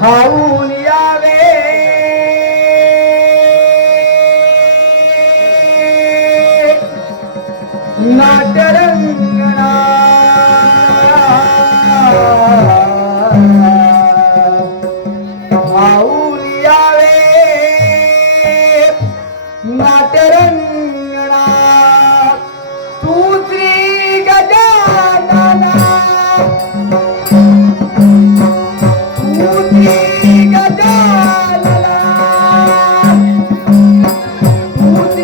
धावून यावे नाटरंगणा धावून यावे नाटरंगणा तू श्री गजानना मुझ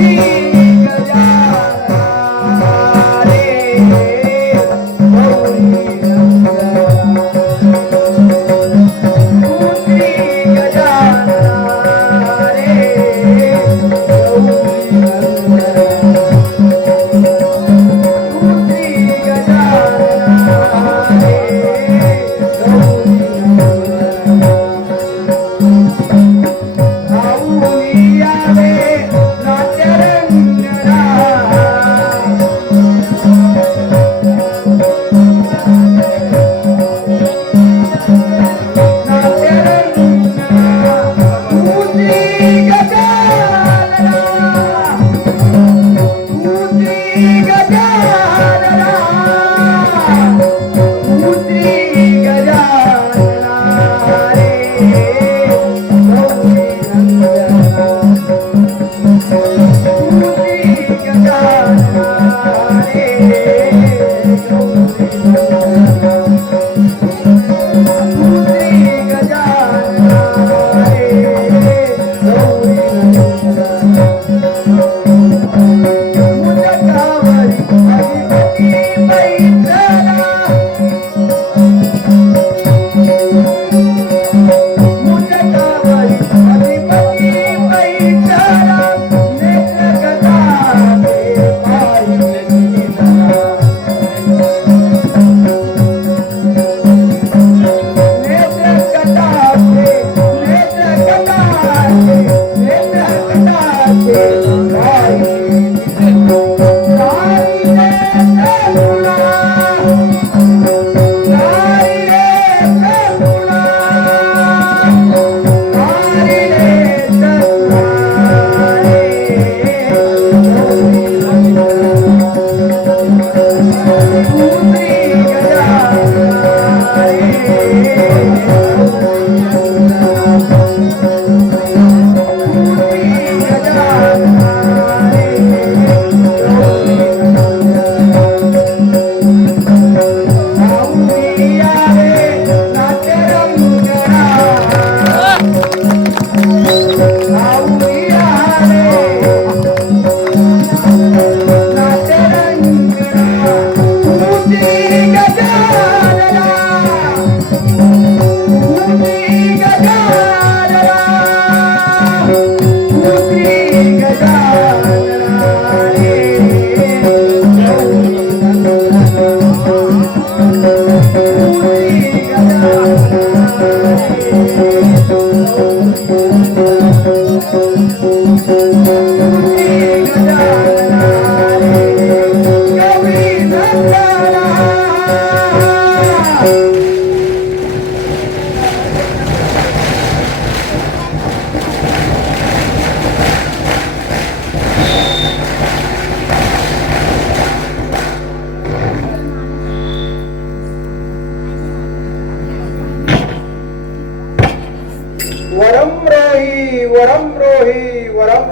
गावरी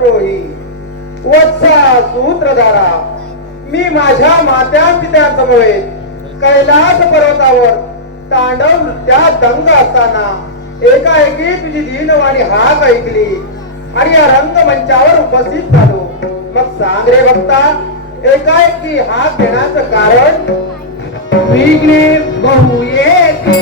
द्रोही वत्सा सूत्रधारा, मी माझ्या मात्या पित्यांसमवेत कैलास पर्वतावर तांडव नृत्यात दंग असताना एकाएकी तुझी दीनवाणी हाक ऐकली आणि या रंगमंचावर उपस्थित झालो. मग सांग रे भक्ता, एकाएकी हाक देण्याचं कारण? विघ्ने बहु येती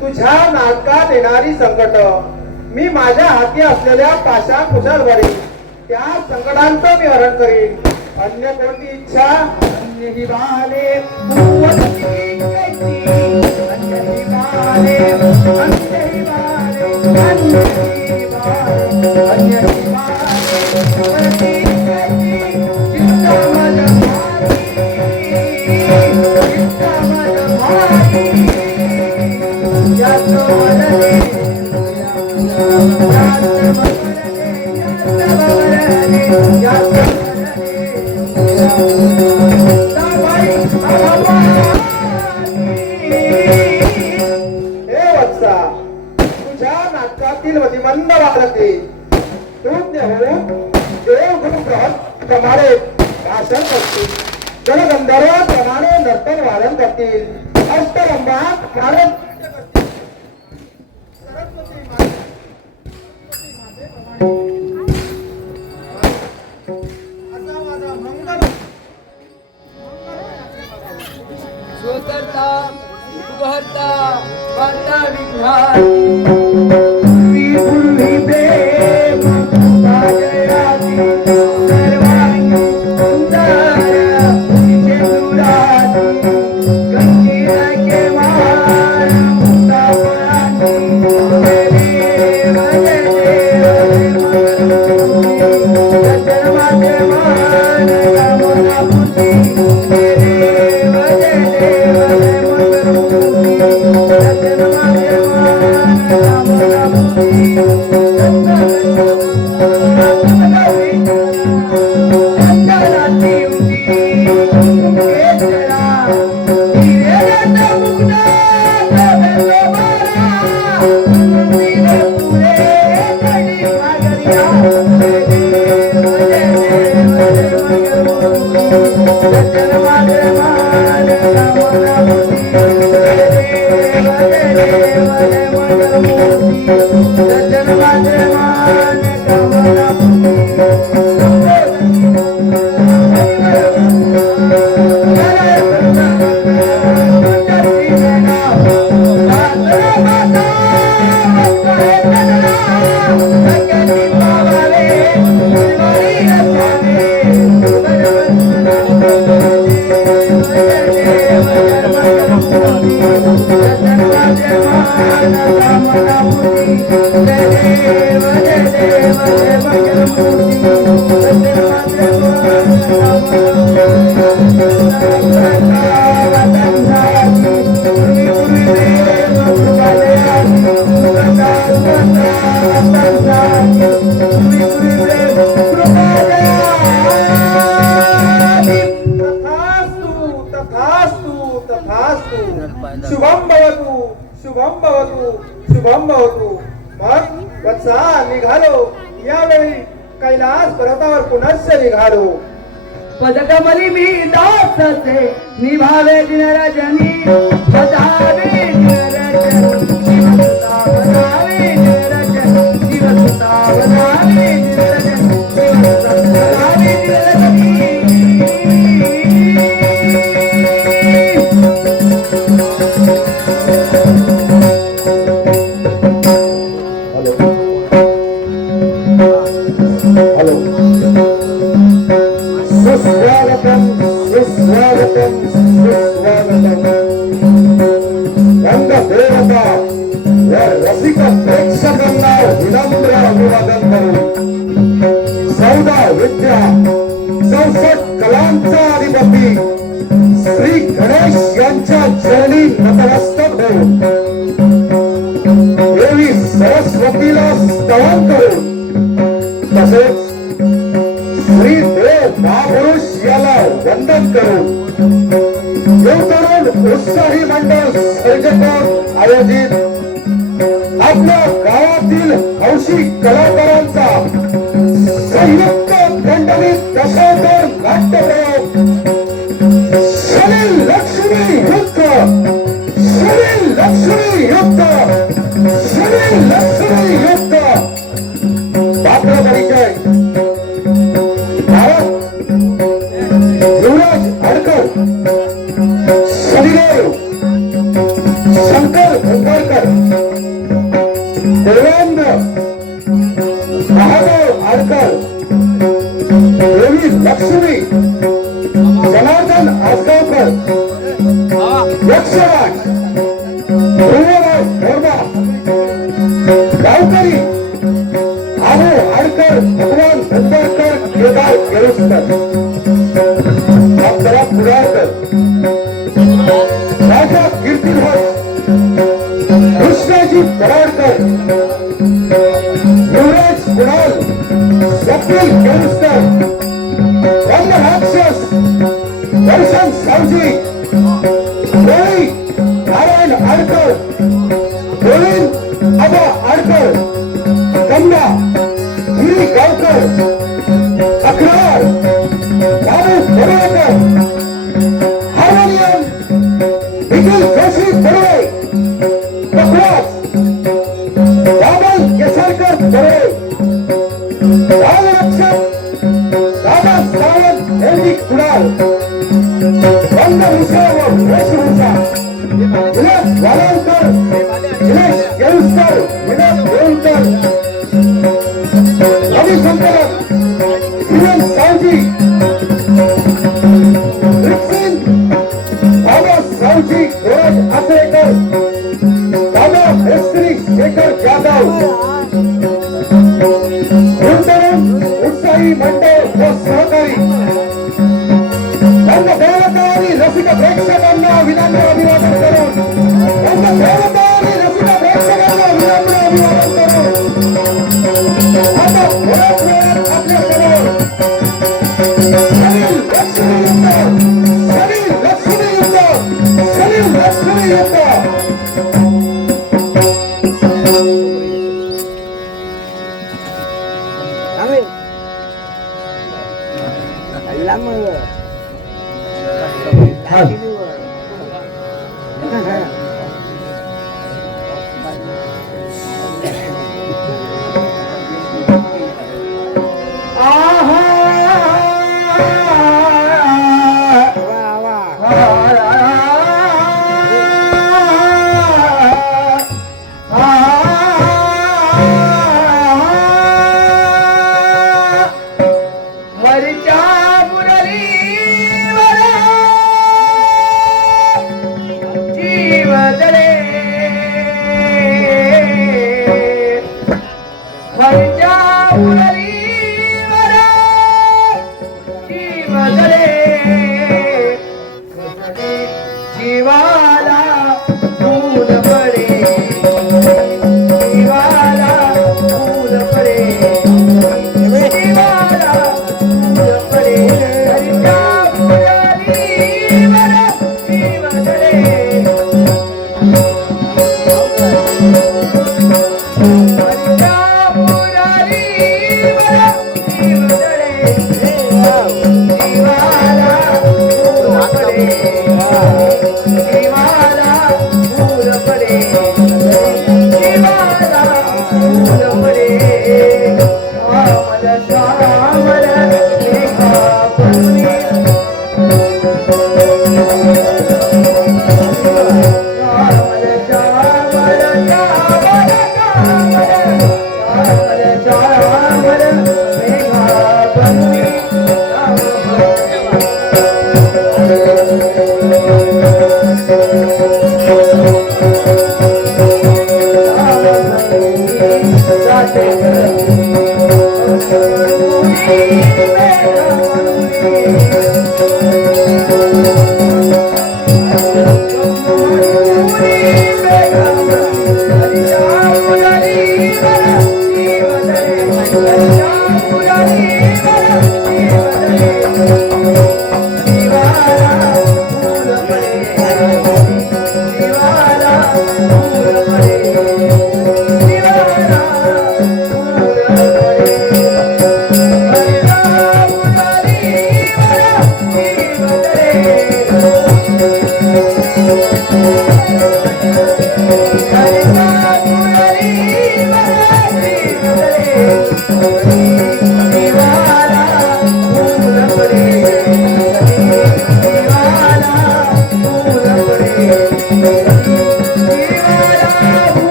तुझ्या नाटकात येणारी संकट मी माझ्या हाती असलेल्या पाषाण कुशाद्वारे त्या संकटांचं मी हरण करीन. अन्य कोणती इच्छा? अन्य ही बाले मतिमंद बालके प्रमाणे भाषण करतील, जनगंधर्वाप्रमाणे नर्तन वादन करतील, अष्टरंभा भारत शुभम भवतु शुभम भवतु शुभम भवतु. मग वत्सा निघालो. यावेळी कैलास पर्वतावर पुनश्च निघालो. पदकमली मी दाससे निभावे दिनरजनी बजावे दिनरजनी शिवसुता बजावे दिनरजनी शिवसुता बजावे दिनरजनी शिवसुता बजावे दिनरजनी. हॅलो सुस्वागतम सुस्वागतम. रंगदेवता व रसिक प्रेक्षकांना विनम्र अभिवादन करून 14 विद्या 64 कलांचा अधिपती श्री गणेश यांच्या चरणी नतमस्तक होऊन देवी सरस्वतीला स्तवन करून तसेच श्री देव महापुरुष याला वंदन करून युवतरुण उत्साही मंडळ सर्जक आयोजित आपल्या गावातील हौशी कलाकारांचा संयुक्त मंडळीत दशावतार नाट्यप्रयोग शरीर लक्ष्मी युक्त शरीर लक्ष्मी युक्त शरीर लक्ष्मी युक्त. पात्र परिचय भारत युवराज अडकर शनिदेव शंकर उंबरकर देवेंद्र महादेव अडकर देवी लक्ष्मी जनार्दन आसगावकर यक्षराज ध्रुवराज वर्मा गावकरी आहो अडकर भगवान उंबरकर केदार केळुसकर अप्सरा पुराळकर राजा कीर्तिध्वज कृष्णाजी पराडकर युवराज कुणाल स्वप्नील केळुसकर राक्षस दर्शन सावजी कोळी नारायण आडकर गोविंद आबा आडकर गंगा गिरी गावकर अखरार बाबू पडवळकर हार्मोनियम निखिल जोशी पडवळ पखवाज दामल केसरकर पडवळ बालरक्षक दादा सावंत यांनी कुणाल बंद भूषा व वेशभूषा दिनेश वालावकर दिनेश केळुसकर विनोद देवकर रविशंकर किरण सावजी रिक्सिन बाबा सावजी धीरज आचरेकर दादा मेस्त्री शेखर जाधव युवतरुण उत्साही मंडळ व सहकारी रंगदेवता आणि रसिक प्रेक्षकांना विनम्र अभिवादन करून रंगदेवता आणि रसिक प्रेक्षकांना विनम्र अभिवादन करून आता थोड्याच वेळात आपल्या समोर शरीर लक्ष्मी युक्त शरीर लक्ष्मी युक्त शरीर लक्ष्मी युक्त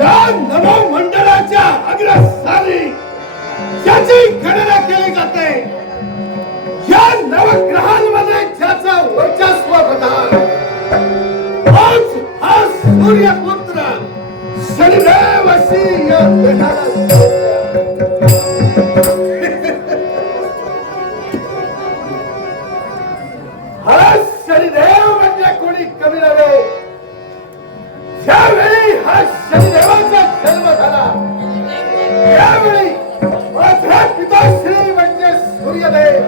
या नवमंडळाच्या अग्रस्थानी ज्याची गणना केली जाते, या नवग्रहांमध्ये ज्याचा वर्चस्व प्रधान, आज हा सूर्यपुत्र शनिदेव अशी या देहाला सोडला. हा शनिदेव म्हणजे कोणी कमी नव्हे. ज्यावेळी हा शनिदेवाचा जन्म झाला, त्यावेळी माझा पिताश्री म्हणजे सूर्यदेव,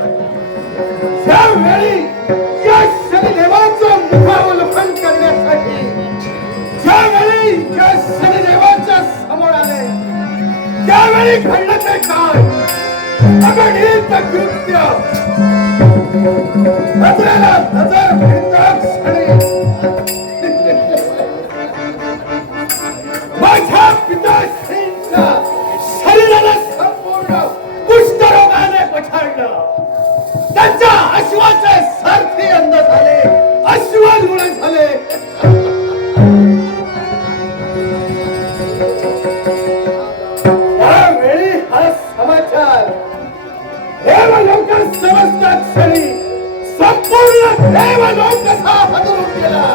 ज्यावेळी या शनिदेवाचं मुखावलोकन करण्यासाठी ज्यावेळी या शनिदेवाच्या समोर आले, त्यावेळी घडलं ते काय अगणित कृत्य. नजरेला नजर भिडताच क्षणी माझ्या पिताश्रींच्या शरीराला संपूर्ण कुष्ठरोगाने पछाडलं. त्यांच्या अश्वाचे सारथी अंध झाले, अश्वालुळे झाले. त्यावेळी हा समाचार देवलोक समजतात क्षणी संपूर्ण देवलोक कसा हादरून गेला.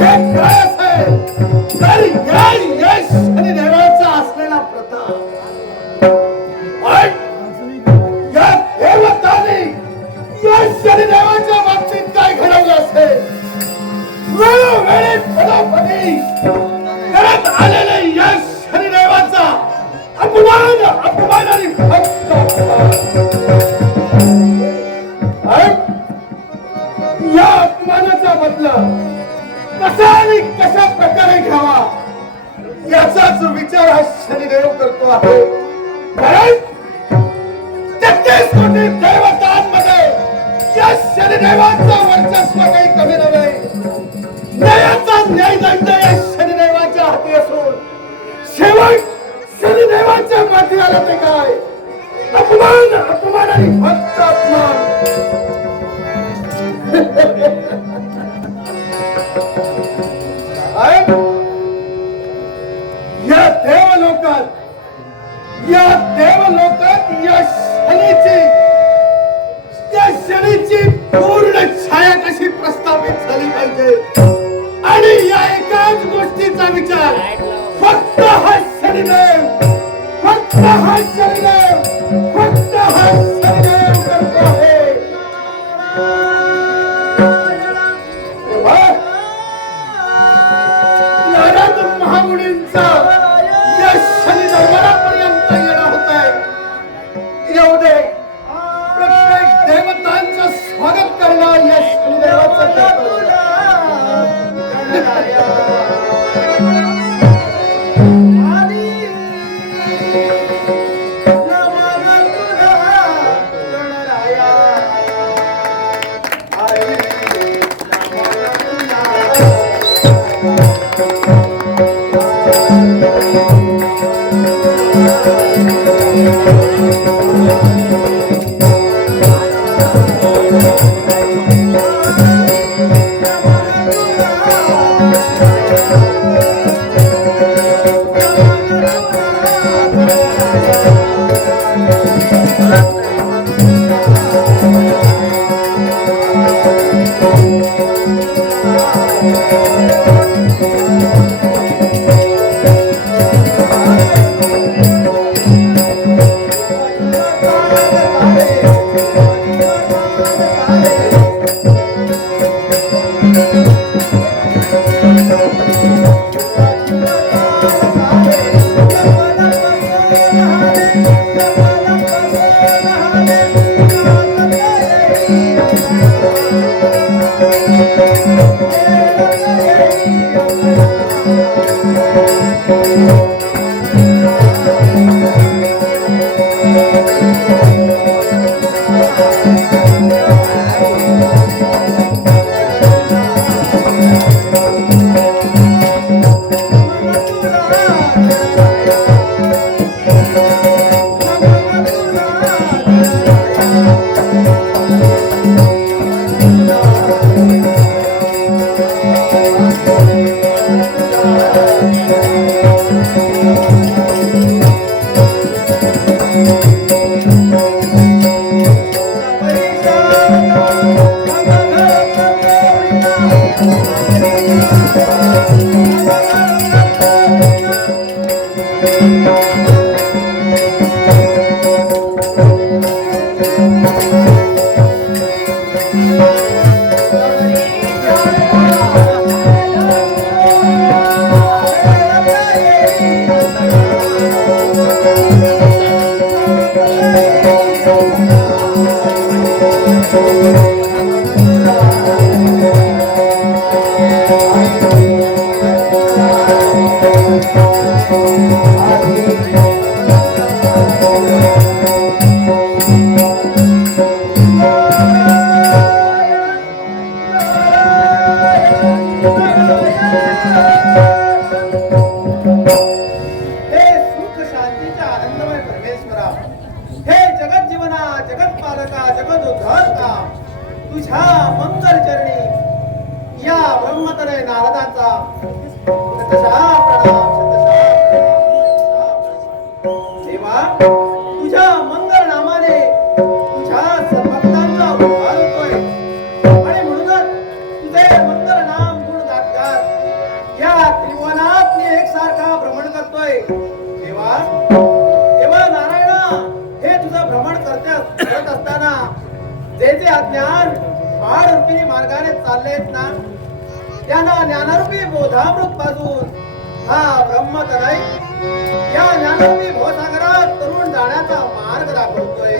हे काय असेल तर या शनिदेवाचा असलेला प्रताप. या देवताने या शनिदेवाच्या बाबतीत काय घडवलं असेल. वेळोवेळी पदोपदी करत आलेले या शनिदेवाचा अपमान अपमानाने फक्त या अपमानाचा बदला कसा आणि कशा प्रकारे घ्यावा याचाच विचार हा शनिदेव करतो आहे. कारण 33 कोटी देवतांमध्ये या शनिदेवाचं वर्चस्व काही कमी नव्हे. न्यायाचा न्यायदंड या शनिदेवाच्या हाती असून शेवट शनिदेवाच्या पाठी आला ते काय अपमान अपमान आणि फक्त अपमान. या देवलोकात या शनीची पूर्ण छाया कशी प्रस्थापित झाली पाहिजे आणि या एकाच गोष्टीचा विचार फक्त हा शनिदेव फक्त हा शनिदेव फक्त हा शनिदेव करतो आहे. नारद महामुनींचा या शनी दरबारापर्यंत येणं होत आहे. येऊ दे. प्रत्येक देवतांचं स्वागत करणं या शनिदेवाचं कर्तव्य. Thank you. हे सुख शांतीच्या आनंदमय परमेश्वरा, हे जगत जीवना जगत पालका जगत उद्धारका, तुझ्या मंगल चरणी या ब्रह्मतनय नारदाचा शतशः प्रणाम, देवा. तुझ्या मंगल नामाने तुझ्या सद्भक्तांचा उद्धार होतोय आणि म्हणूनच तुझे मंगल नाम गुण गात या त्रिभुवनात मी एकसारखा भ्रमण करतोय. देवा देवा नारायणा, हे तुझं भ्रमण करत असताना जे जे अज्ञान रूपिणी मार्गाने चाललेत ना, त्यांना ज्ञानरूपी बोधामृत पाजून हा ब्रह्मतनय या ज्ञानरूपी भवसागरात तरुण जाण्याचा मार्ग दाखवतोय.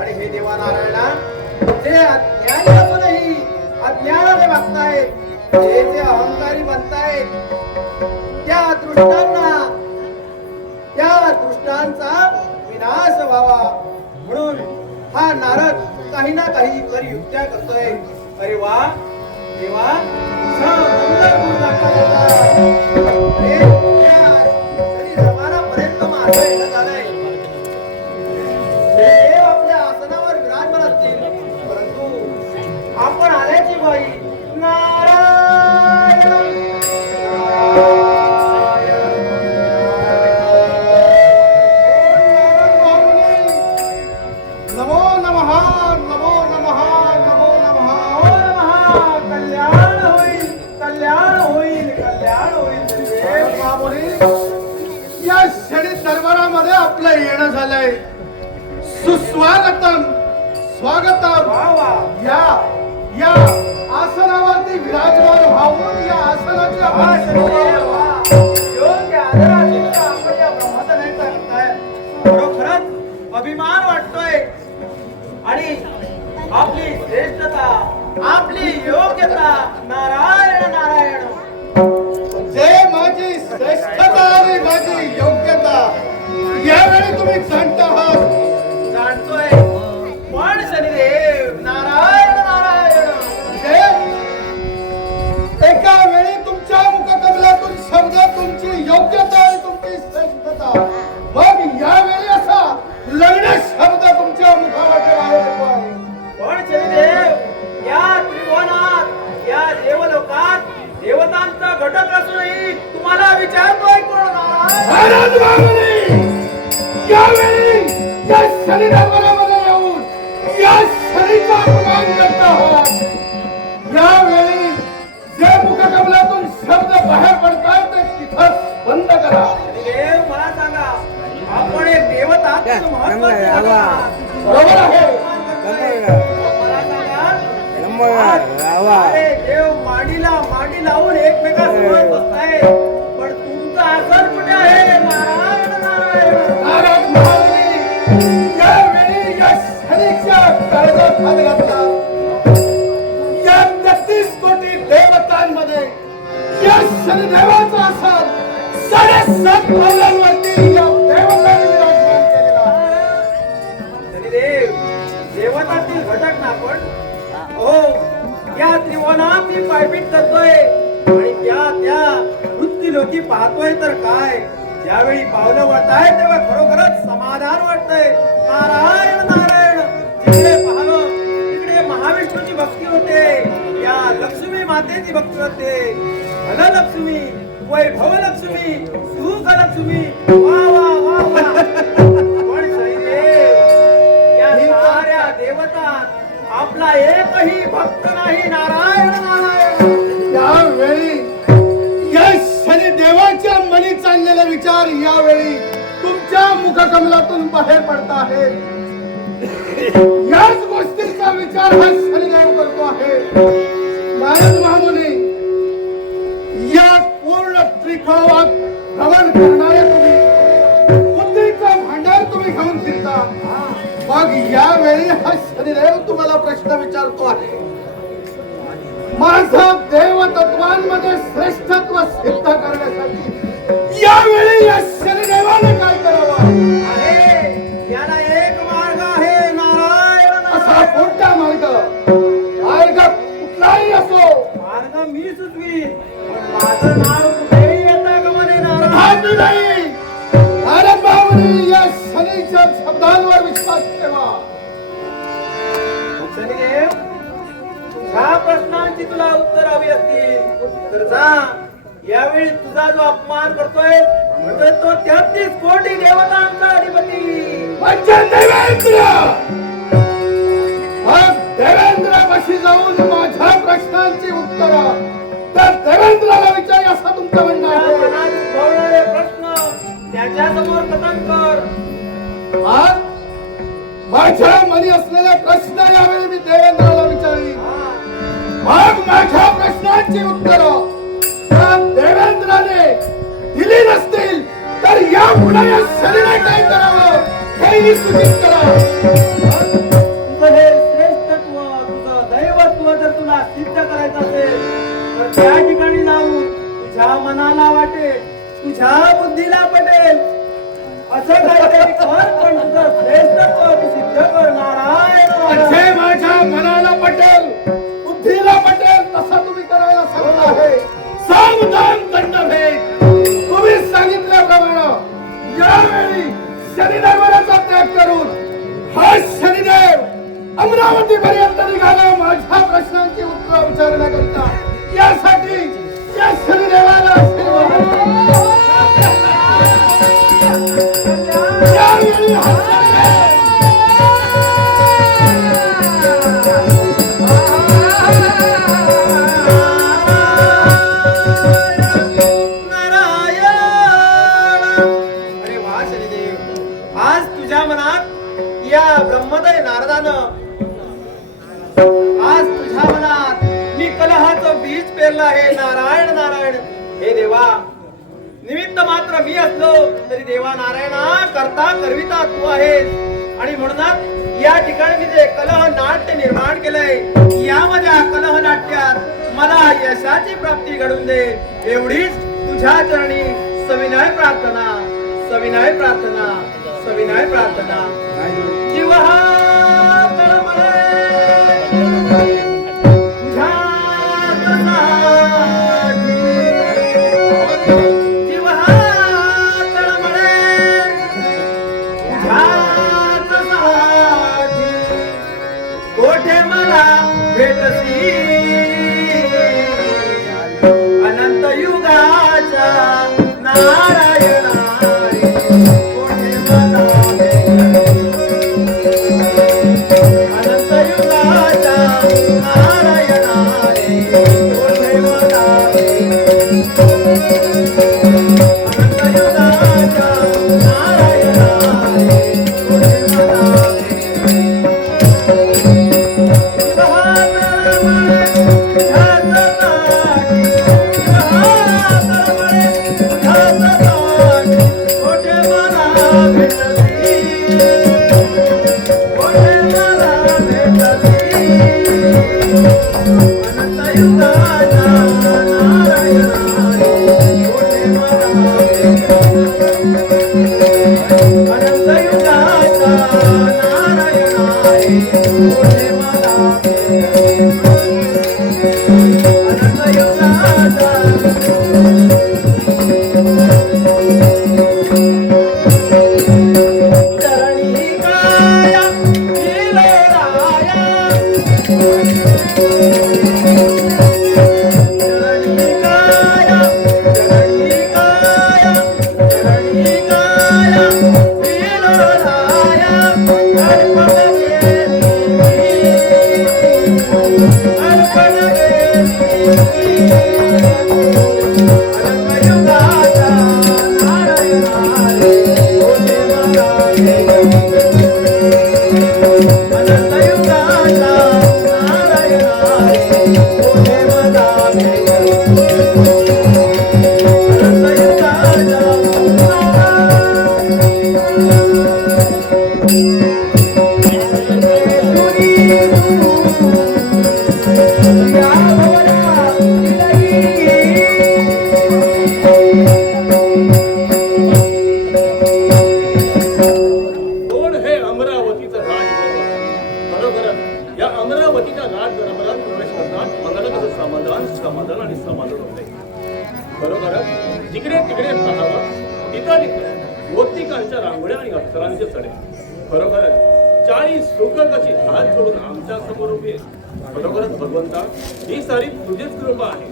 आणि हे देवा नारायणा, जे अज्ञानी असूनही अज्ञानाने वागतायत, जे जे अहंकारी बनतायत, त्या दृष्टांचा विनाश व्हावा म्हणून हा नारद काही ना काही तरी युक्त्या करतोय. अरे वा देवा, तुझं मंगल गुण दाखवता. अरे तरी जमानापर्यंत माझं येणं झालंय. देव आपल्या आसनावर विराजमान असतील, परंतु आपण आल्याची बाई नारायण नमो नमः, नमो नमः, नमो नमः, ओ नमः. कल्याण होईल, कल्याण होईल, कल्याण होईल. देव मामुनी, या क्षणी दरबारामध्ये आपलं येणं झालंय. सुस्वागतम, स्वागतम. वा वा. या आसनावरती विराजमान व्हावून या आसनाची वा आपण शनिदेव, वा. योग्य आदरातिथ्य आपण या ब्रह्मतनयचा करताय. खरोखरच अभिमान वाटतोय आणि आपली श्रेष्ठता, आपली योग्यता नारायण नारायण. जे माझी श्रेष्ठता आणि माझी योग्यता यावेळी तुम्ही जाणत आहात. जाणतोय, पण शनिदेव नारायण नारायण. जे एका वेळी तुमच्या मुखकमलातून शब्द तुमची योग्यता आणि तुमची श्रेष्ठता, मग यावेळी असा लग्न शब्द तुमच्या मुखामध्ये वाहतो आहे. पण शनिदेव, या त्रिभुवनात या देवलोकात देवतांचा घटक असूनही तुम्हाला विचारतोय कोण? नारायण. महाराज बाबांनी यावेळी या शनी दरबारामध्ये येऊन या शनीचा अपमान करत आहात. यावेळी जे मुखकमलातून शब्द बाहेर पडतात ते तिथंच बंद करा. शनिदेव, मला सांगा, आपण एक देवता महत्वाचे आहात. बरोबर आहे. मला सांगा, अरे देव मांडीला मांडी लावून एकमेकांसमोर बसताय, पण तुमचं आसन कुठे आहे? नारायण नारायण. नारद महामुनी यावेळी या शनीच्या काळजात हात घातला. या 33 कोटी देवतांमध्ये या शनिदेवाचा आसन 7.5 पावलांवरती या देवतांनी विराजमान केलेला आहे. शनिदेव, देवतातील घटक ना आपण. हो, या त्रिभुवनात मी पायपीट करतोय आणि त्या वृत्तीलोकी पाहतोय तर काय. ज्यावेळी पावलं वळताय तेव्हा खरोखरच समाधान वाटतंय. नारायण नारायण. जिकडे पाहावं तिकडे महाविष्णूची भक्ती होते, या लक्ष्मी मातेची भक्ती होते. धनलक्ष्मी, वैभवलक्ष्मी, सुखलक्ष्मी. वा वा वा वा. पण शनिदेव, या साऱ्या देवतात आपला एकही भक्त नाही. नारायण नारायण. यावेळी असलेले विचार यावेळी तुमच्या मुखकमलातून बाहेर पडत आहेत. याच गोष्टीचा विचार हा शनिदेव करतो आहे. नारद महामुनी, या पूर्ण त्रिकोणात भ्रमण करणारे तुम्ही, बुद्धीचं भांडार तुम्ही घेऊन फिरता. मग यावेळी हा शनिदेव तुम्हाला प्रश्न विचारतो आहे. माझं देवतत्वांमध्ये श्रेष्ठत्व सिद्ध करण्यासाठी यावेळी या शनिदेवाने काय करावं? याला एक मार्ग आहे, नारायण. असा कोणता मार्ग? मार्ग कुठलाही असो. मार्ग मी सुचवी, पण माझं नाव कुठेही येतं का म्हणे नारायण? नाही. नारद बाबांनी या शनीच्या शब्दांवर विश्वास ठेवा. शनिदेव, ह्या प्रश्नांची तुला उत्तर हवी असतील तर जा. यावेळी तुझा जो अपमान करतोय म्हणतोय तो 33 कोटी देवतांचा अधिपती म्हणजे देवेंद्र. मग देवेंद्रापाशी जाऊन माझ्या प्रश्नांची उत्तर त्या देवेंद्राला विचार, असं तुमचं म्हणणं त्या आहे? मनात उद्भवणारे प्रश्न त्याच्या समोर कथन कर. मग माझ्या मनी असलेले प्रश्न यावेळी मी देवेंद्राला विचारली. मग माझ्या प्रश्नांची उत्तरं त्या देवेंद्राने दिली नसतील तर यापुढे या शरीराने काय करावं हे सूचित करा. तुझं हे श्रेष्ठत्व, तुझं दैवत्व जर तुला सिद्ध करायचं असेल तर त्या ठिकाणी जाऊन तुझ्या मनाला वाटेल, तुझ्या बुद्धीला पटेल असं काहीतरी कर, पण तुझं श्रेष्ठत्व तू सिद्ध कर. नारायण. जे माझ्या मनाला पटेल, बुद्धीला पटेल तसं तुम्ही करायला सांगता आहे. सावधान दंडभेद. तुम्ही सांगितल्याप्रमाणे यावेळी शनिदेवाचा त्याग करून हा शनिदेव अमरावती पर्यंत निघाला माझ्या प्रश्नांची उत्तर विचारण्याकरिता. यासाठी या शनिदेवाला आशीर्वाद. यावेळी हा अरे वा शनिदेव, आज तुझ्या मनात या ब्रह्मदय नारदानं, आज तुझ्या मनात मी कलहाचं बीज पेरलं आहे. नारायण नारायण. हे देवा, निमित्त मात्र मी असलो तरी देवा नारायणा करता करविता तू आहेस. आणि म्हणूनच या ठिकाणी मी जे कलह नाट्य निर्माण केलंय या माझ्या कलह नाट्यात मला यशाची प्राप्ती घडून दे. एवढीच तुझ्या चरणी सविनय प्रार्थना, सविनय प्रार्थना, सविनय प्रार्थना. जीव हा तळमळे तुझ्यासाठी, जीव हा तळमळे तुझ्यासाठी. कोठे मला भेटसी अनंत युगाच्या नारायणा रे. कोठे मला अनंत युगाच्या नारायणा रे. कोठे मला अनंत युगाच्या नारायणा रे. कोठे मला चरणी काया खरोखरच जिकडे तिकडे पाहावं तिथं तिथं मोतिकांच्या रांगोळ्या आणि अक्षरांचे सडे. खरोखरच 40 लोक कशी हात जोडून आमच्या समोर उभी आहेत. खरोखरच भगवंता ही सारी तुझीच कृपा आहे.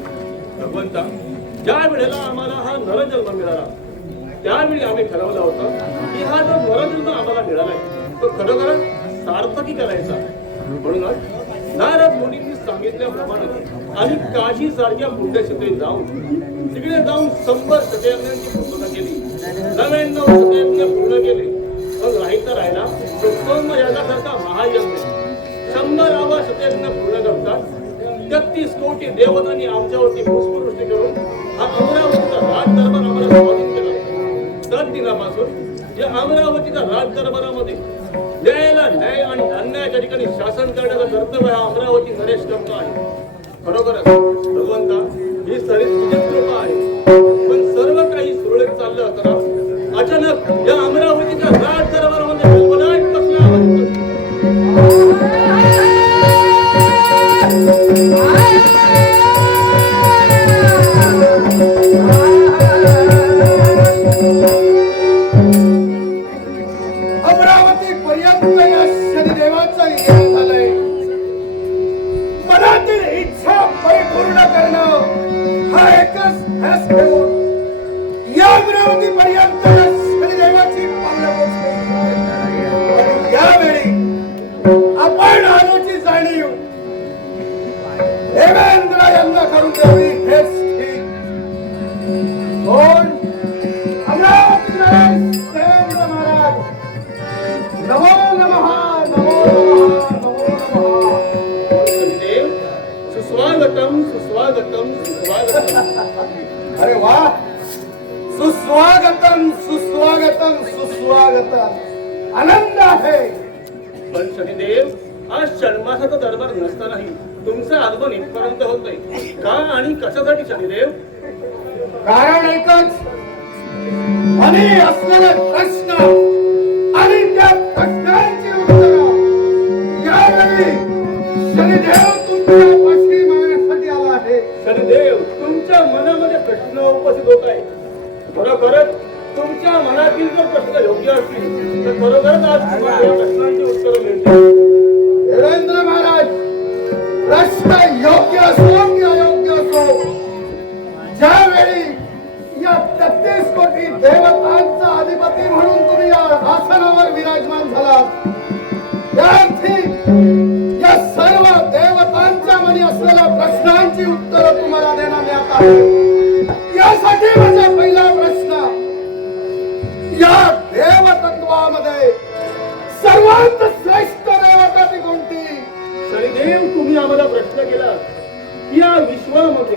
भगवंता ज्या वेळेला आम्हाला हा नरजन्म मिळाला त्यावेळी आम्ही ठरवलं होतं की हा जो नरजन्म आम्हाला मिळालाय तो खरोखरच सार्थकी करायचा. म्हणूनच नारद मुनींनी सांगितल्याप्रमाणे आम्ही काशी सारख्या पुण्यक्षेत्री जाऊन तिकडे जाऊन 100 शतयज्ञांची पूर्तता केली, 99 शतयज्ञ पूर्ण केले. पण राहिला तो सोम यागासारखा महायज्ञ. 100वा शतयज्ञ पूर्ण करतात 33 कोटी देवतांनी आमच्यावरती पुष्पवृष्टी करून हा अमरावतीचा राज दरबार आम्हाला स्वाधीन केला. तर दिनापासून या अमरावतीच्या राज दरबारामध्ये न्यायाला न्याय आणि अन्यायाच्या ठिकाणी शासन करण्याचं कर्तव्य हा अमरावती नरेश करतो आहे. खरोखरच भगवंता ही सारी तुझीच कृपा आहे. पण सर्व काही सुरळीत चाललं असताना अचानक या अमरावतीच्या राज दरबारामध्ये कल्पनाच कसला आवाज येतो. अमरावती पर्यंत या शनिदेवाचा यश झालाय. मनातील इच्छा परिपूर्ण करणं हा एकच ध्यास ठेवून या अमरावती पर्यंत या शनिदेवाची पावलं पोचली. यावेळी आपण आलोची जाणीव देवेंद्र यांना करून द्यावी हेच ठीक. कोण? अमरावती नरेश देवेंद्र महाराज. नमो नमः, नमो नमः, नमो नमः. शनिदेव सुस्वागतम सुस्वागतम सुस्वागतम. अरे वा, सुस्वागतम सुस्वागतम सुस्वागतम. आनंद आहे. पण शनिदेव आज षण्मासाचा दरबार नसतानाही तुमचं आगमन इथपर्यंत होतंय का आणि कशासाठी शनिदेव? कारण एकच, मनी असलेले प्रश्न आणि त्या प्रश्नांची उत्तरं यावेळी शनिदेव तुमच्या पाशी मागण्यासाठी आला आहे. शनिदेव तुमच्या मनामध्ये प्रश्न उपस्थित होत आहे. खरोखरच तुमच्या मनातील जर प्रश्न योग्य असतील तर खरोखरच आज तुम्हाला या प्रश्नांची उत्तरं मिळतील. देवेंद्र महाराज, प्रश्न योग्य असो की अयोग्य असो, ज्यावेळी या 33 कोटी देवतांचा अधिपती म्हणून तुम्ही या आसनावर विराजमान झालात, त्यार्थी या सर्व देवतांच्या मनी असलेल्या प्रश्नांची उत्तरं तुम्हाला देण्यात येत आहे. यासाठी माझा पहिला प्रश्न, या देवतत्वामध्ये सर्वात श्रेष्ठ देवता ती कोणती? शनिदेव तुम्ही आम्हाला प्रश्न केला की या विश्वामध्ये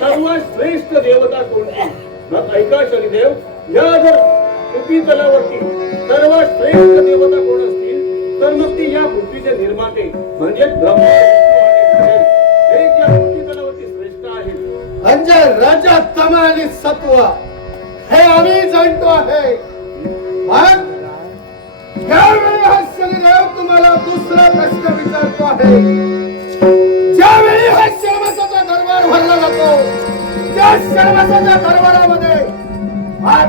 सर्वात श्रेष्ठ देवता कोणती? मग ऐका शनिदेव, या जर पृथ्वी तलावरती सर्वात श्रेष्ठ देवता कोण असतील तर मग ती या पृथ्वीचे निर्माते म्हणजे ब्रह्मा विष्णू आणि महेश हे या पृथ्वी तलावरती श्रेष्ठ आहेत. म्हणजे राजा तम आणि सत्व हे आम्ही जाणतो आहे. पण यावेळी हा शनिदेव तुम्हाला दुसरा प्रश्न विचारतो आहे. ज्यावेळी हा शर्मसाचा दरबार भरला जातो, त्या शर्मसाच्या दरबारामध्ये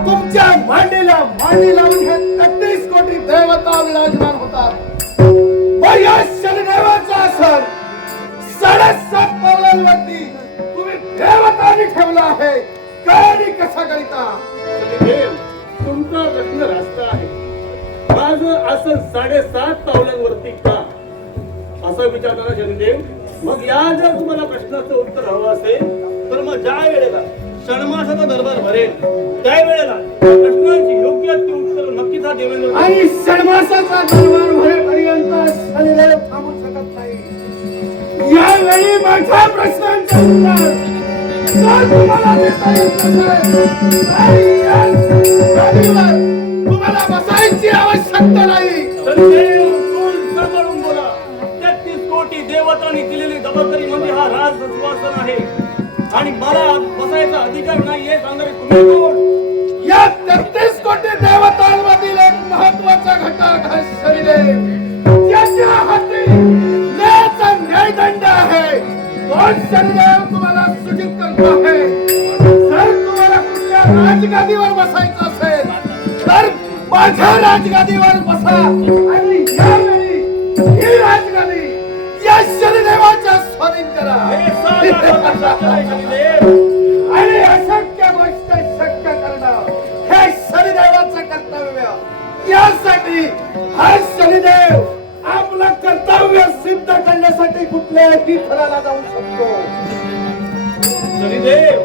तुमच्या मांडीला मांडी लावून हे 33 कोटी देवता विराजमान होतात. व या शनिदेवाचा आसन 7.5 पावलांवरती तुम्ही देवतांनी ठेवला आहे. काय आणि कसा करिता? शनिदेव तुमचा प्रश्न रास्त आहे. माझं असं 7.5 पावलांवरती का असं विचारताना शनिदेव, मग या जर तुम्हाला प्रश्नाचं उत्तर हवं असेल तर मग ज्या वेळेला षण्मासाचा दरबार भरेल त्यावेळेला प्रश्नांची योग्य ती उत्तर नक्कीच हा देवेंद्र आणि षण्मासाचा दरबार भरेपर्यंत शनिदेव थांबू शकत नाही. यावेळी माझ्या प्रश्नांचे उत्तर जर तुम्हाला देता येत नसेल, तर या गादीवर तुम्हाला बसायची आवश्यकता नाही. शनिदेव तोंड सांभाळून बोला. 33 कोटी देवतांनी दिलेली जबाबदारी म्हणजे हा राज सुवासन आहे आणि मला बसायचा अधिकार नाही हे सांगणारे तुम्ही कोण? या 33 कोटी देवतांमधील एक महत्वाचा घटक हा शनिदेव, ज्याच्या हाती न्यायाचा न्यायदंड आहे. तो शनिदेव तुम्हाला सूचित करतो आहे. जर राजगादीवर बसायचं असेल तर माझ्या राजगादीवर बसा आणि यावेळी ही राजगादी या शनिदेवाच्या स्वाधीन करा आणि अशक्य गोष्ट शक्य करणं हे शनिदेवाचं कर्तव्य. यासाठी हा शनिदेव आपलं कर्तव्य सिद्ध करण्यासाठी कुठल्याही थराला जाऊ शकतो. शनिदेव,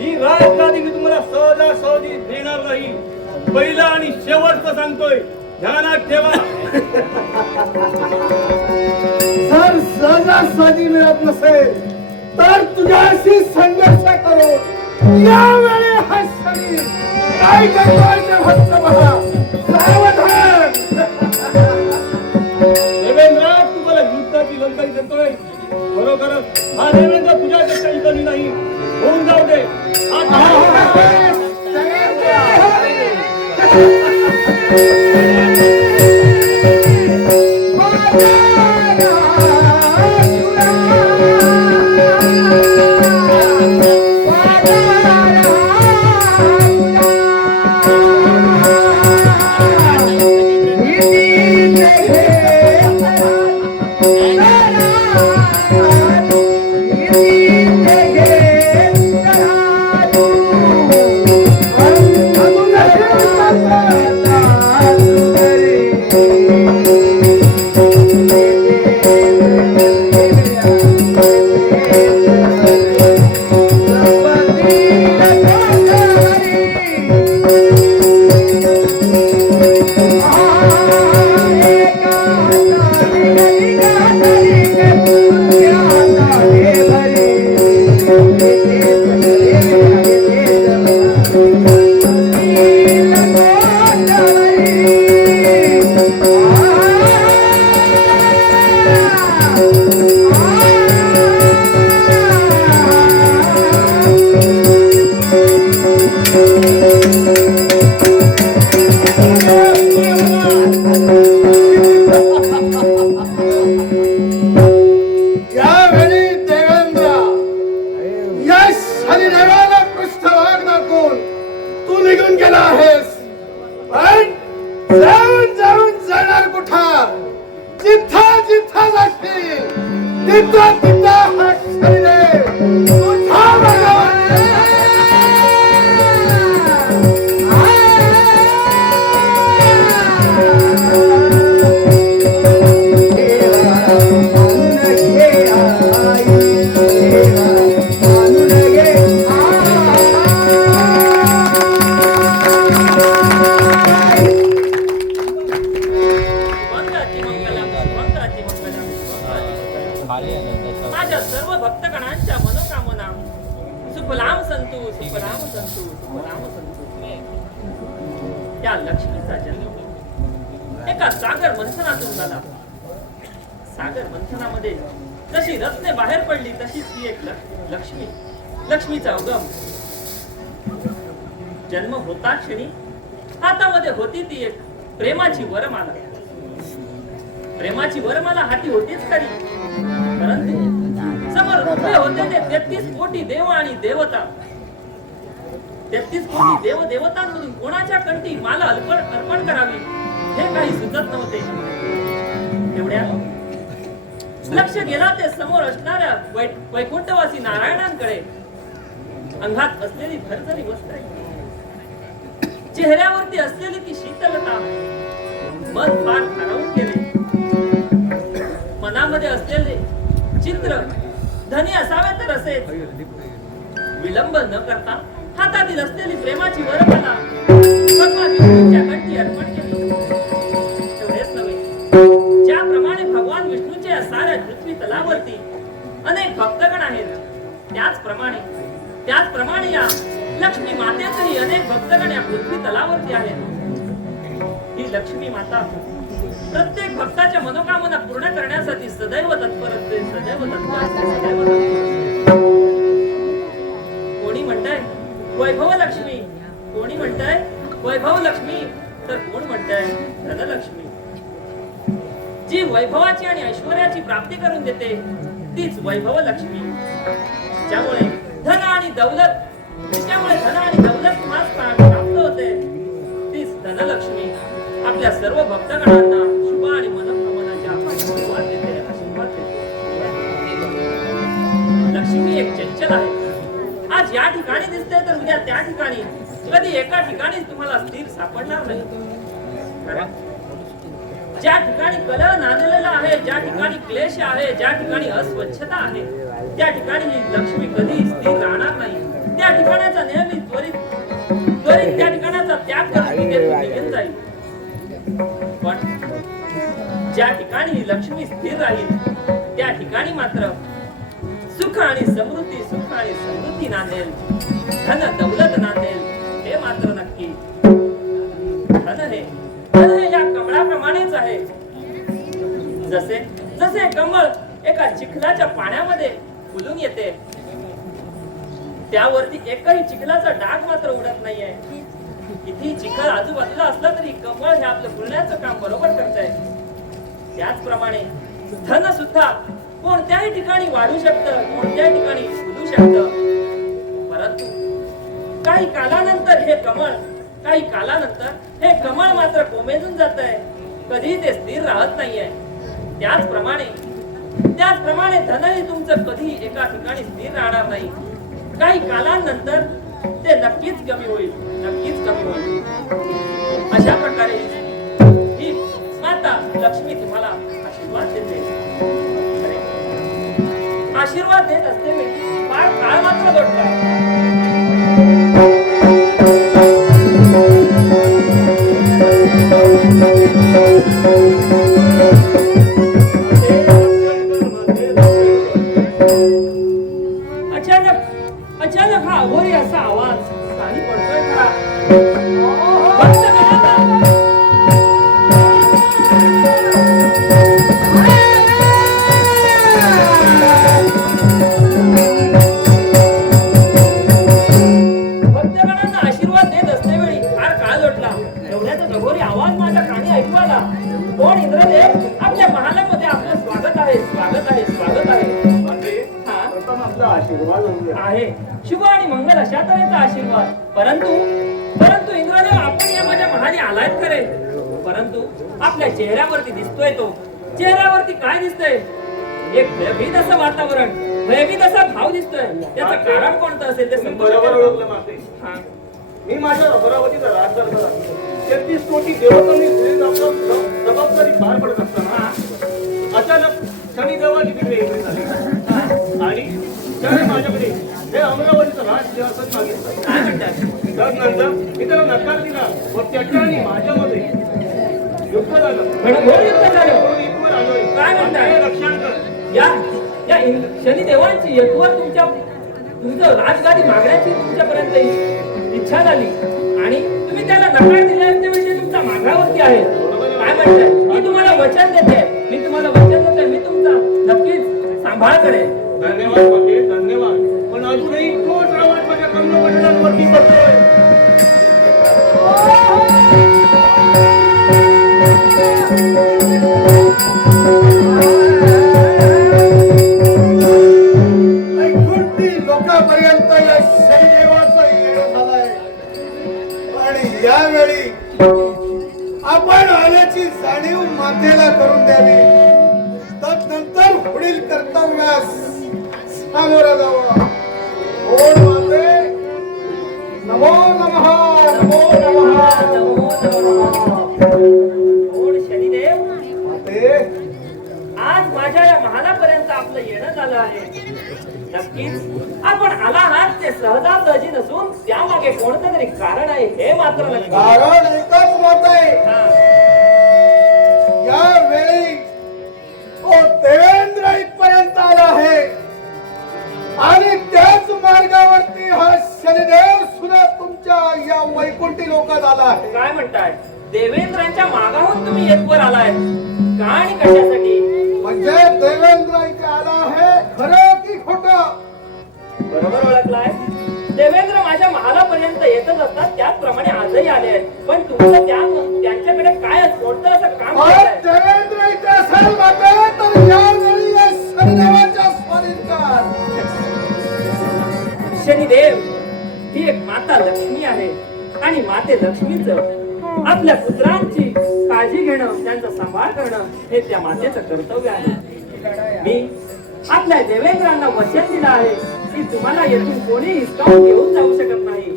ही राजगादी मी तुम्हाला सहजासहजी देणार नाही. पहिला आणि शेवटचं सांगतोय, ध्यानात ठेवा. जर सहजासहजी मिळत नसेल तर तुझ्याशी संघर्ष करून यावेळी हा शनी काय करतोय ते फक्त बघा. सावधान. देवेंद्र, तुम्हाला युद्धाची लंकाई देतोय. खरोखरच हा देवेंद्र तुझ्यापेक्षा कमी नाही. होऊन जाऊ दे. माझ्या सर्व भक्तगणांच्या मनोकामना सुफलाम संतु सुफलाम संतु सुफलाम संतु. त्या लक्ष्मीचा जन्म एका सागर मंथनातून झाला. सागर मंथनामध्ये जशी रत्ने बाहेर पडली तशीच ती एक लक्ष्मी, लक्ष्मीचा उगम. जन्म होता क्षणी हातामध्ये होती ती एक प्रेमाची वरमाला. प्रेमाची वरमाला हाती होतीच खरी, परंतु समोर उभे होते ते 33 कोटी देव आणि देवता. 33 कोटी देव देवतांमधून कोणाच्या कंठी माला अर्पण करावी हे काही सुचत नव्हते. एवढ्यात लक्ष गेला ते समोर असणाऱ्या वैकुंठवासी नारायणांकडे. अंगात असलेली भरभरी वस्त्रे, चेहऱ्यावरती असलेली ती शीतलता मन फार हरवून गेले. मनामध्ये असलेले चित्र धनी असावे तर असेच. विलंब न करता हातातील असलेली प्रेमाची वरमाला भगवान विष्णूच्या कंठी अर्पण केली. एवढेच नव्हे, ज्याप्रमाणे भगवान विष्णूच्या या साऱ्या पृथ्वी तलावरती अनेक भक्तगण आहेत, त्याचप्रमाणे या लक्ष्मी मातेचेही अनेक भक्तगण या पृथ्वी तलावरती आहेत. ही लक्ष्मी माता प्रत्येक भक्ताच्या मनोकामना पूर्ण करण्यासाठी सदैव तत्पर असते, सदैव तत्पर असते, सदैव तत्पर असते. कोणी म्हणताय वैभव लक्ष्मी, कोणी म्हणताय वैभव लक्ष्मी, तर कोण म्हणताय धनलक्ष्मी. जी वैभवाची आणि ऐश्वर्याची प्राप्ती करून देते तीच वैभव लक्ष्मी. ज्यामुळे धन आणि दौलत तुम्हाला प्राप्त होते तीच धनलक्ष्मी आपल्या सर्व भक्तगणांना शुभ आणि मनोकामनाच्या आशीर्वाद देते. लक्ष्मी एक चंचल आहे. आज या ठिकाणी दिसते तर उद्या त्या ठिकाणी, कधी एका ठिकाणी तुम्हाला स्थिर सापडणार नाही. कारण ज्या ठिकाणी कलह नांदलेला आहे, ज्या ठिकाणी क्लेश आहे, ज्या ठिकाणी अस्वच्छता आहे, त्या ठिकाणी ही लक्ष्मी कधी स्थिर राहणार नाही. त्या ठिकाणाचा नेहमी त्वरित त्या ठिकाणाचा त्याग करून निघून जाईल. पण ज्या ठिकाणी ही लक्ष्मी स्थिर राहील त्या ठिकाणी मात्र सुख आणि समृद्धी नांदेल, धन दौलत नांदेल. हे मात्र नक्की. धन हे या कमळाप्रमाणेच आहे. जसे कमळ एका चिखलाच्या पाण्यामध्ये फुलून येते, त्यावरती एकही चिखलाचा डाग मात्र उडत नाहीये. किती चिखल आजूबाजूला असला तरी कमळ हे आपलं फुलण्याचं काम बरोबर करतंय. त्याचप्रमाणे धन सुद्धा कोणत्याही ठिकाणी वाढू शकतं, कोणत्याही ठिकाणी फुलू शकतं. परंतु काही कालानंतर हे कमळ मात्र कोमेजून जातंय. कधी ते स्थिर राहत नाहीये. त्याचप्रमाणे धनही तुमचं कधी एका ठिकाणी स्थिर राहणार नाही. काही कालानंतर ते नक्कीच कमी होईल. अशा प्रकारे ही माता लक्ष्मी तुम्हाला आशीर्वाद देते. आशीर्वाद देत असते मी फार काळ मात्र लोटला. अचानक हा अघोरी असा आवाज काही पडतोय खरा. भक्तगणांना आशीर्वाद देत असते वेळी फार काळ लोटला. एवढ्याचा अघोरी आवाज माझ्या कानी ऐकू आला. कोण इंद्रदेव, आपल्या महालामध्ये आपलं स्वागत आहे. आहे शुभ आणि मंगल अशा तऱ्हेचा आशीर्वाद. परंतु इंद्रदेव, आपण या माझ्या महाली आलायत खरे, परंतु आपल्या चेहऱ्यावरती दिसतोय तो चेहऱ्यावरती काय दिसतंय? एक भयभीत असं वातावरण, भयभीत असा भाव दिसतोय. त्याचं कारण कोणतं असेल ते बरोबर ओळखलं माते. मी माझ्या अमरावतीचा राज दरबार 33 कोटी देवतांनी जबाबदारी पार पडत असताना अचानक शनिदेवाची तिकडे एंट्री झाली आणि त्याने माझ्याकडे हे अमरावतीचं राज सिंहासन मागितलं. त्यानंतर मी त्याला नकार दिला व त्याच्याने माझ्यामध्ये युद्ध झालं. इथवर आलोय. काय म्हणताय? रक्षण कर. या शनिदेवांची यत्वर तुमचं राजगादी मागण्याची तुमच्यापर्यंत इच्छा झाली आणि तुम्ही त्याला नकार दिला म्हणजे तुमचा मागावरती आहे. काय म्हणताय? मी तुम्हाला वचन देते, मी तुमचा नक्कीच सांभाळ करेन. धन्यवाद माते, धन्यवाद. पण अजूनही तोच प्रवास माझ्या कमलोपटलांवरती पडतोय. लोकांपर्यंत या शनिदेवाचा येणं झालाय आणि यावेळी आपण आल्याची जाणीव मातेला करून द्यावी. तदनंतर पुढील कर्तव्यास सामोरं जावं. ओम माते नमो नमः. कोण शनिदेव? माते, आज माझ्या या महालापर्यंत आपलं येणं झालं आहे. नक्कीच आपण आला आहात ते सहजासहजी नसून त्यामागे कोणतं तरी कारण आहे, हे मात्र नक्की. कारण एकच माते, यावेळी तो देवेंद्र इथपर्यंत आला आहे आणि त्याच मार्गावरती हा शनिदेव सुद्धा तुमच्या या वैकुंठी लोकात आला आहे. काय म्हणताय? देवेंद्रांच्या मागाहून तुम्ही येतवर आलाय का आणि कशासाठी? म्हणजे देवेंद्र इथे आला आहे, खरं की खोटं? बरोबर ओळखलाय. देवेंद्र माझ्या महालापर्यंत येतच असतात, त्याचप्रमाणे आजही आले आहेत. पण तुमचं त्यांच्याकडे काय कोणतं असं काम केलंय? देवेंद्र इथे असेल माते तर यावेळी या शनिदेवाच्या स्वाधीन कर. शनिदेव ही एक माता लक्ष्मी आहे आणि माते लक्ष्मीचं आपल्या पुत्रांची काळजी घेणं, त्यांचा सांभाळ करणं हे त्या मातेचं कर्तव्य आहे. मी आपल्या देवेंद्रांना वचन दिलं आहे की तुम्हाला येथून कोणी हिसकावून घेऊन जाऊ शकत नाही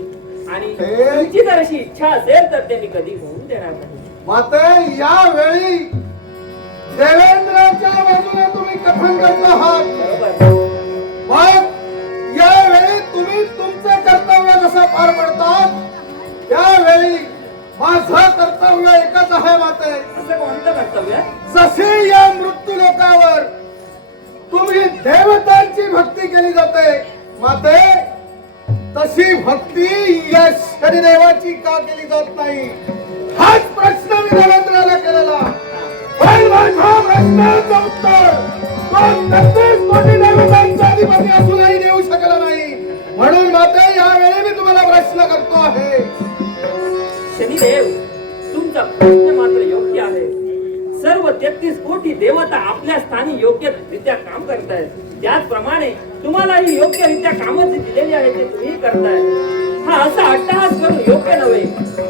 आणि तुमची जर अशी इच्छा असेल तर ते मी कधी होऊन देणार नाही. माते यावेळी देवेंद्राच्या बाजूने तुम्ही कथन करत आहात. बरोबर. मग यावेळी तुम्ही तुमचे कर्तव्य जसं पार पडतात त्यावेळी माझं कर्तव्य एकच आहे माते. असं कोणतं कर्तव्य? जशी या मृत्यू लोकावर तुम्ही देवतांची भक्ती केली जाते माते, तशी भक्ती या शनिदेवाची का केली जात नाही हाच प्रश्न मी देवेंद्राला केलेला. पण माझ्या प्रश्नाचं उत्तर तो 33 कोटी देवतांचा अधिपती असूनही देऊ शकला नाही. म्हणून माते यावेळी मी तुम्हाला प्रश्न करतो आहे. शनिदेव, तुमचा प्रश्न मात्र योग्य आहे. सर्व 33 कोटी देवता आपल्या स्थानी योग्यरित्या काम करतायत. त्याचप्रमाणे तुम्हालाही योग्यरित्या कामं जी दिलेली आहे ते तुम्ही करताय. हा असा अट्टहास करून योग्य नव्हे.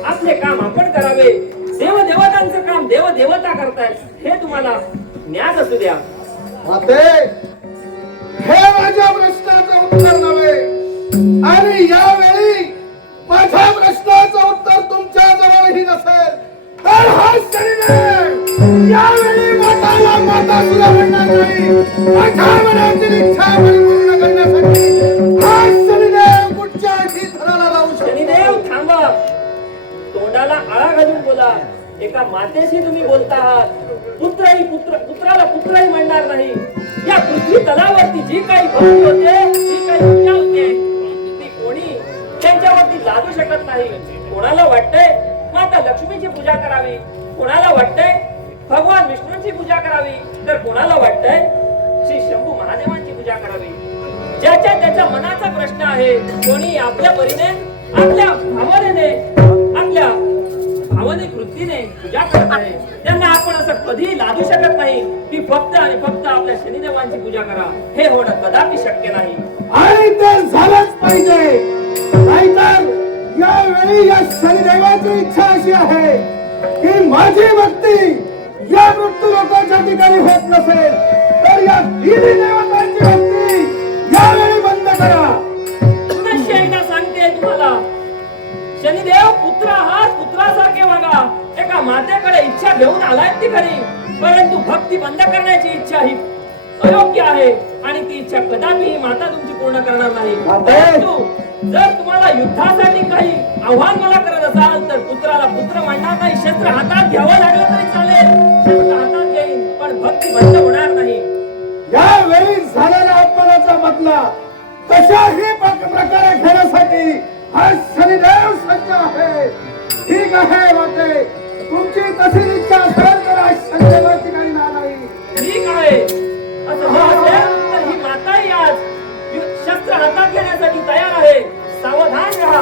आपले काम आपण करावे. देवदेवतांचं काम देवदेवता करतायत हे तुम्हाला ज्ञात असू द्या. माते हे माझ्या प्रश्नाचं उत्तर नव्हे आणि यावेळी माझ्या प्रश्नाचं उत्तर तुमच्या जवळही नसेल तर हा शनिदेव यावेळी माताला माता सुद्धा म्हणणार नाही. माझ्या मनातील इच्छा परिपूर्ण करण्यासाठी हा शनिदेव कुठच्याही थराला जाऊ शकतो. शनिदेव थांबा. तोंडाला आळा घालून बोला. एका मातेशी तुम्ही बोलता आहात. पुत्राला पुत्रही म्हणणार नाही. या पृथ्वी तलावरती जी काही भक्ती होते, जी काही पूजा होते, ती कोणी त्यांच्यावरती लादू शकत नाही. कोणाला वाटतंय माता लक्ष्मीची पूजा करावी, कोणाला वाटतंय भगवान विष्णूंची पूजा करावी, तर कोणाला वाटतंय श्री शंभू महादेवांची पूजा करावी. ज्याच्या त्याच्या मनाचा प्रश्न आहे. कोणी आपल्या परीने, आपल्या भावनेने, आपल्या भावनिक वृत्तीने पूजा करत आहे. त्यांना आपण असं कधीही लादू शकत नाही की फक्त आणि फक्त आपल्या शनिदेवांची पूजा करा. हे होणं कदापि शक्य नाही. आणि ते झालंच पाहिजे. नाहीतर यावेळी या शनिदेवाची इच्छा अशी आहे की माझी भक्ती या मृत्यू लोकांच्या ठिकाणी होत नसेल तर या तिन्ही देवतांची भक्ती यावेळी बंद करा. पुनश्च एकदा सांगते तुम्हाला, शनिदेव पुत्र आहात, पुत्रासारखे वागा. एका मातेकडे इच्छा घेऊन आलाय ती खरी, परंतु भक्ती बंद करण्याची इच्छा ही अयोग्य आहे आणि ती इच्छा कदापि ही माता तुमची पूर्ण करणार नाही. परंतु जर तुम्हाला युद्धासाठी काही आव्हान मला करत असाल तर पुत्राला पुत्र म्हणणार नाही. शस्त्र हातात घ्यावं लागलं तरी चालेल, शस्त्र हातात घेईन, पण भक्ती बंद होणार नाही. यावेळी झालेल्या अपमानाचा बदला कशाही प्रकारे घेण्यासाठी हा शनिदेव सज्ज आहे. ठीक आहे माते, तुमची तशी इच्छा असेल तर आज शनिदेवाची काही ना नाही. ठीक आहे. असं हे असेल तर ही माताही आज शस्त्र हातात घेण्यासाठी तयार आहे. सावधान राहा.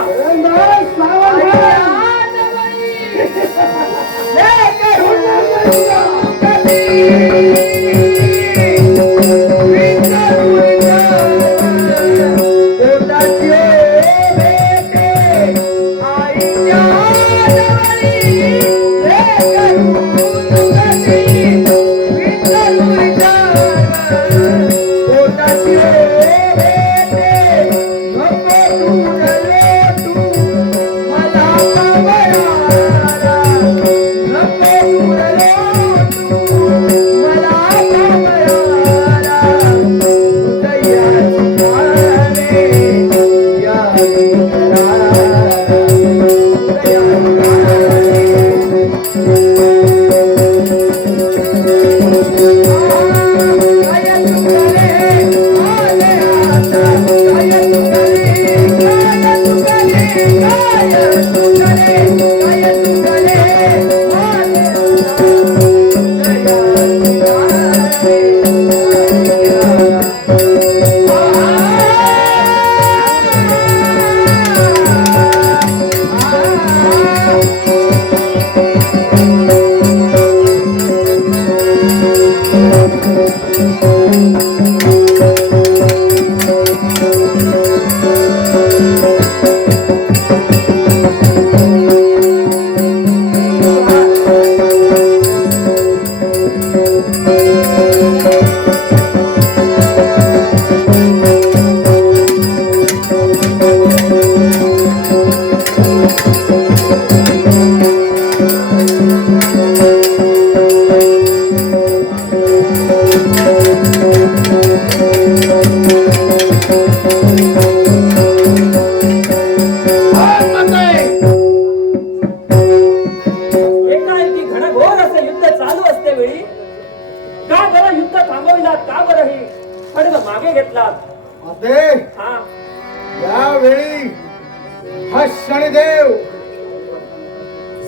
शनिदेव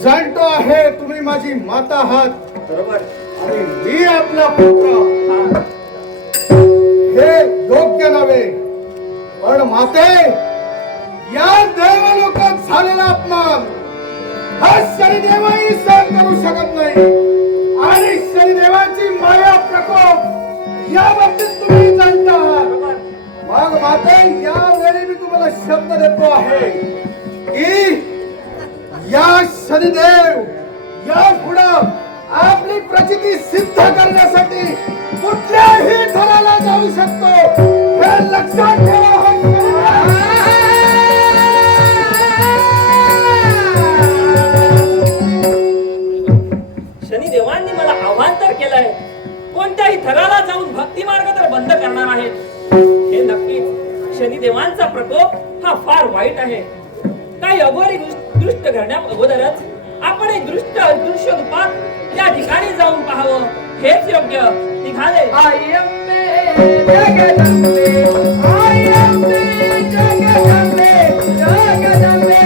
जाणतो आहे तुम्ही माझी माता आहात बरोबर आणि मी आपला पुत्र हा हे योग्य नव्हे पण माते या देवलोकात झालेला अपमान हा शनिदेवही सहन करू शकत नाही आणि शनिदेवाची माया प्रकोप या बाबतीत तुम्ही जाणता आहात बरोबर मग माते यावेळी मी तुम्हाला शब्द देतो आहे की या शनिदेव या पुढं आपली प्रचिती सिद्ध करण्यासाठी कुठल्याही थराला जाऊ शकतो हे लक्षात ठेवा हा शनिदेवांनी मला आव्हान तर केलंय कोणत्याही थराला जाऊन भक्ती मार्ग तर बंद करणार आहेत हे नक्कीच शनिदेवांचा प्रकोप हा फार वाईट आहे काही अघोरी दृष्ट घडण्या अगोदरच आपण एक दृश्य रूपात त्या ठिकाणी जाऊन पाहावं हेच योग्य निघाले जगदंबे जगदंबे जगदंबे